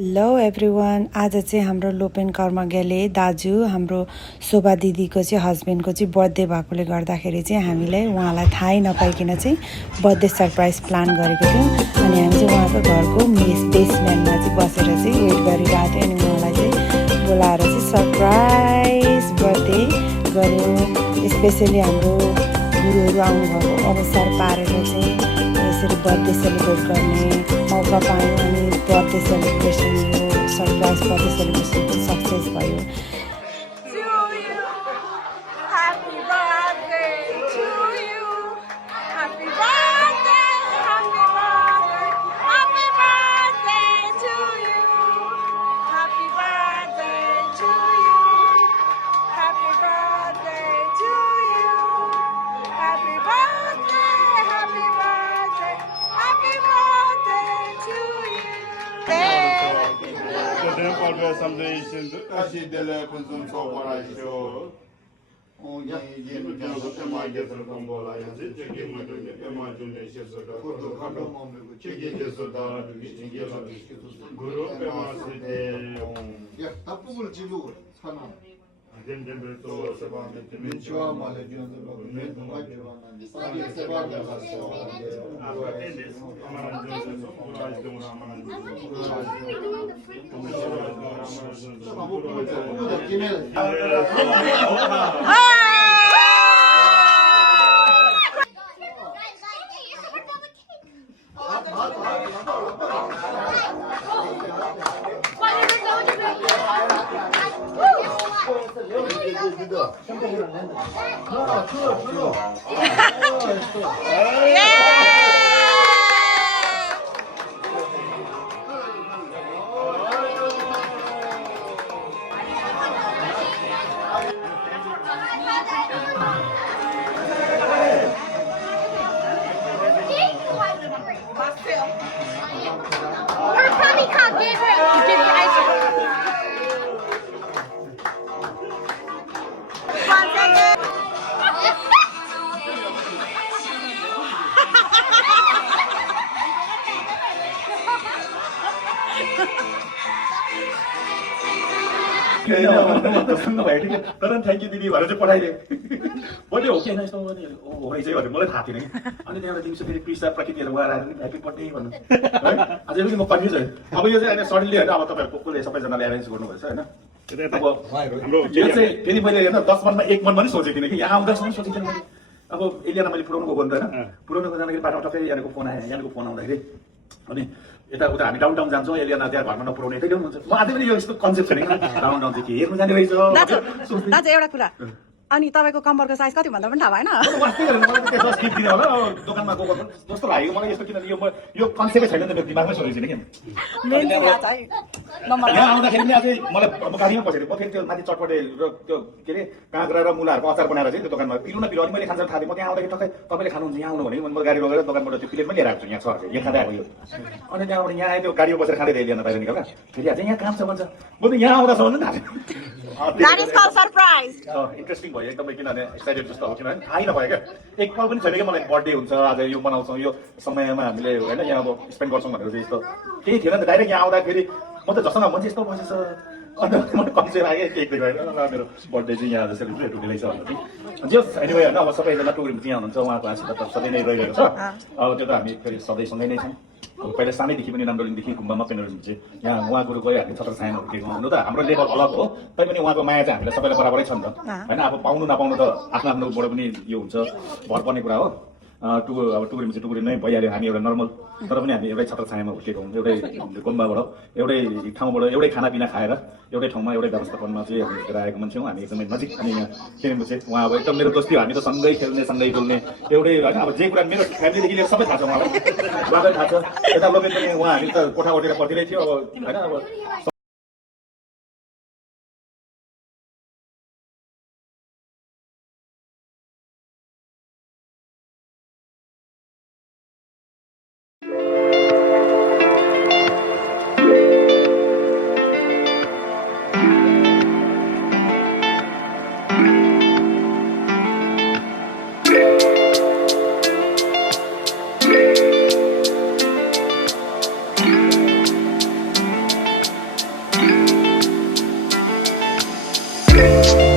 Hello everyone, आज चाहिँ हाम्रो लोपेन कर्मज्ञले दाजु हाम्रो शोभा दिदीको चाहिँ हस्बेन्डको चाहिँ बर्थडे भएकोले गर्दाखेरि चाहिँ हामीलाई उहाँलाई थाहै नपाइकन चाहिँ बर्थडे सरप्राइज प्लान गरेको थियौँ। अनि हामी चाहिँ उहाँको घरको बेसमेन्टमा चाहिँ बसेर चाहिँ वेट गरिरहेको थियौँ। अनि उहाँलाई चाहिँ बोलाएर चाहिँ सरप्राइज बर्थडे गऱ्यौँ। स्पेसली हाम्रो गुरुहरू आउनुभएको अवसर पारेर चाहिँ यसरी बर्थडे सेलिब्रेट गर्ने मौका पायौँ। अनि बर्थडे सेलिब्रेसन यो सरप्राइज बर्थडे सेलिब्रेसन पनि सक्सेस भयो। तर थ्याङ्क यू दिदी भनेर चाहिँ पठाइदिएँ। बर्थडे हो कि होइन यस्तो हो रहेछ भनेर मलाई थाहा थिएन कि। अनि त्यहाँबाट दिउँसो फेरि प्रिसा प्रकृतिहरू उहाँ आएर ह्याप्पी बर्थडे भन्नु है। अझै पनि म कन्फ्युज होइन। अब यो चाहिँ होइन सडनली होइन, अब तपाईँहरूको कसले सबैजनाले एरेन्ज गर्नुभएछ होइन। अब यो चाहिँ फेरि मैले होइन 10 मनमा 1 मन पनि सोचेको थिइनँ कि यहाँ आउँदासम्म सोचेको थिएँ मैले। अब एलियाना मैले पुऱ्याउनु गएको नि त होइन, पुऱ्याउनु जाँदाखेरि बाटोमा टक्कै यहाँको फोन आयो। यहाँको फोन आउँदाखेरि अनि यताउता हामी डाउन टाउन जान्छौँ, एलियाना त्यहाँ घरमा नपुऱ्याउने यतै ल्याउनुहुन्छ। म अझै पनि यो यस्तो कन्सेप्ट छैन कि डाउन टाउन चाहिँ के हेर्नु जाने रहेछ। दाजु एउटा कुरा, अनि तपाईँको कम्मरको साइज कति भन्दा पनि थाहा भएन? दोकानमा गएको जस्तो लाग्यो मलाई यस्तो, किनभने यो कन्सेप्टै छैन नि त, मेरो दिमागमै सोचेको छैन कि। यहाँ आउँदाखेरि पनि अझै मलाई गाडीमा बसेर म फेरि त्यो माथि चटपटे र त्यो के अरे काँक्रा र मुलाहरूको अचार बनाएर चाहिँ त्यो दोकानमा पिरो न पिरो अनि मैले खान्छ थाहा थिएँ। म त्यहाँ आउँदाखेरि टक्कै तपाईँले खानुहुन्छ यहाँ आउनु भने म गाडी लगेर दोकानबाट त्यो प्लेटमै लिएर आएको छु यहाँ छ यहाँ खाँदै आएको यो। अनि त्यहाँबाट यहाँ आयो त्यो गाडीमा बसेर खाँदै थियो एलियाना बाहिर निकाल्दा फेरि अझै यहाँ काम छ भन्छ। म त यहाँ आउँदासम्म पनि थाहा थिएन। इन्ट्रेस्टिङ भयो एकदमै, किनभने एक्साइटेड जस्तो हो, किनभने थाहै नभयो क्या। एक पल पनि छैन कि मलाई बर्थडे हुन्छ आज यो मनाउँछौँ यो समयमा हामीले होइन यहाँ अब स्पेन्ड गर्छौँ भनेर चाहिँ यस्तो केही थिएन नि त। डाइरेक्ट यहाँ आउँदाखेरि म त जस्तो मान्छे यस्तो बसेछ अन्त म कन्सेप्ट आएँ केक होइन मेरो बर्थडे चाहिँ यहाँ सेलिब्रेट हुने रहेछ भनेर चाहिँ। जस एनिवे होइन, अब सबैजना टुरिस्ट यहाँ हुनुहुन्छ उहाँको आशीर्वाद त सधैँ नै रहिरहेको छ। अब त्यो त हामी फेरि सधैँ सँगै नै छौँ। अब पहिला सानैदेखि पनि नाम्डोलिङदेखि गुम्बामा पेनोरिजम चाहिँ यहाँ उहाँ गुरु गयो हामीले छत्र छायामा हुर्केको हुनु त हाम्रो लेभल अलग हो, तैपनि उहाँको माया चाहिँ हामीलाई सबैलाई बराबरै छ नि त होइन। अब पाउनु नपाउनु त आफ्नो आफ्नोबाट पनि यो हुन्छ, भर पर्ने कुरा हो। अब टुक्रिम चाहिँ टुक्रिम नै भइहाल्यो, हामी एउटा नर्मल तर पनि हामी एउटै छत्र छायामा हुर्केको हौँ, एउटै गुम्बाबाट एउटै ठाउँबाट एउटै खानापिना खाएर एउटै ठाउँमा एउटै व्यवस्थापनमा चाहिँ हामी लिएर आएको मान्छे हौँ। हामी एकदमै नजिक। अनि किनभने चाहिँ उहाँ अब एकदम मेरो दोस्ती हो, हामी त सँगै खेल्ने सँगै डुल्ने एउटै होइन। अब जे कुरा मेरो फ्यामिलीदेखि लिएर सबै थाहा छ उहाँलाई, उहाँलाई थाहा छ। यता लोकेल पनि उहाँ हामी त कोठा ओटेर पढिदिँदै थियो अब होइन। अब है